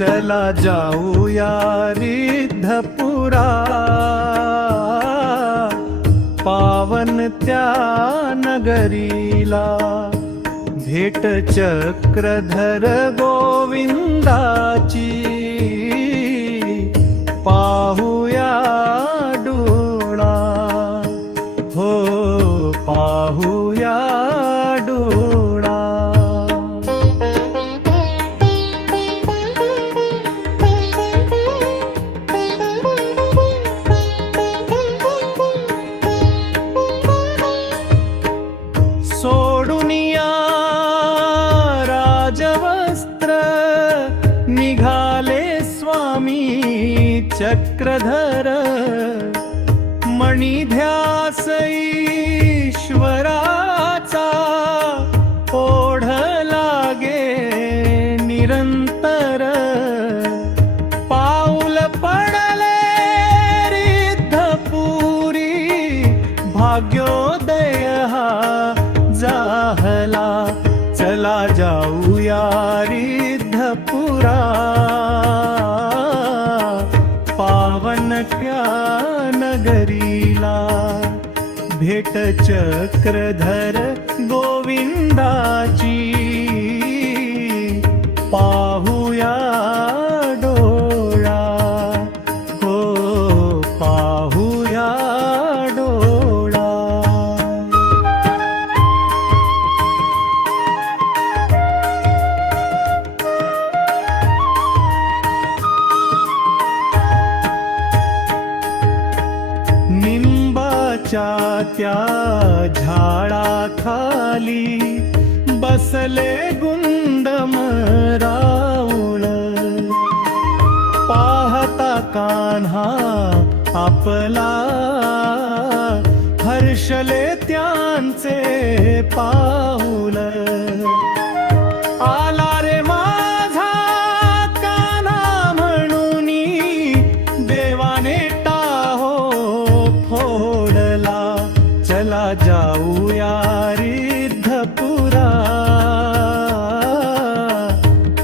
चला जाऊया रिद्धपुरा, पावन त्या नगरीला. भेट चक्रधर गोविंदाची, पाहुया डोळा. हो पाहुया डोळा. सोडुनिया राजवस्त्र, निघाले स्वामी चक्रधर. मणिध्यास ईश्वराचा, ओढ लागे निरंतर. पाऊल पडले रिद्धपुरी, भाग्योदय हा जाहला. चला जाऊया रिद्धपुरा, पावन त्या नगरीला. भेट चक्रधर गोविंदाची, पाहुया डोळा. हो पाहुया डोळा. निंबाच्या त्या झाडाखाली, बसले गुंडमराऊळ. पाहता कान्हा आपला, हर्षले त्यांचे पाऊल. आला रे माझा कान्हा म्हणूनी, देवाने टाहो फोडला. चला जाऊया रिद्धपुरा,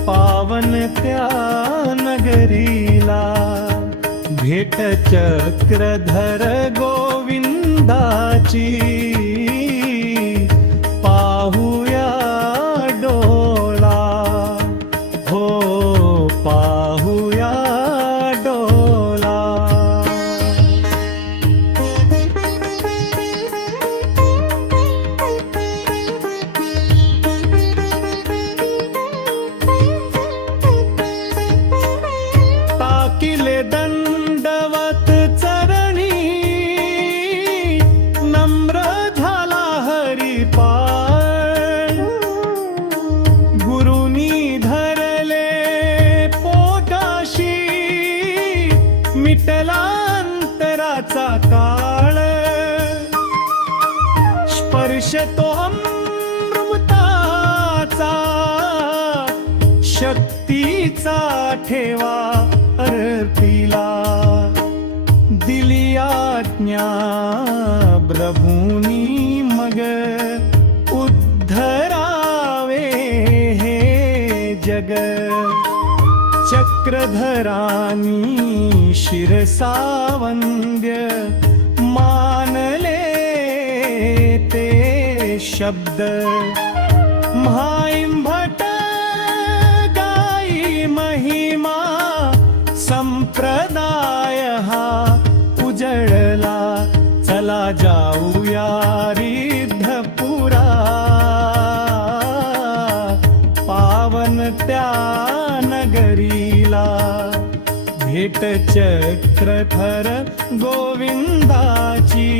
पावन त्या नगरीला. भेट चक्रधर गोविंदाची, पाहुया डोळा. हो पाहुया डोळा. टाकिले दंडवत चरणी, नम्र झाला हरिपाळ. गुरुनी धरले पोटाशी, मिटला अंतराचा काळ. स्पर्श तो अमृताचा, शक्तीचा ठेवा अर्पिला. दिली आज्ञा प्रभूनी, मग उद्धरावे हे जग. चक्रधरानी शिरसावंद्य, मानले ते शब्द. म्हाईंभट गाई महिमा, संप्रदाय हा उजळला. चला जाऊया रिद्धपुरा, पावन त्या नगरीला. भेट चक्रधर गोविंदाची,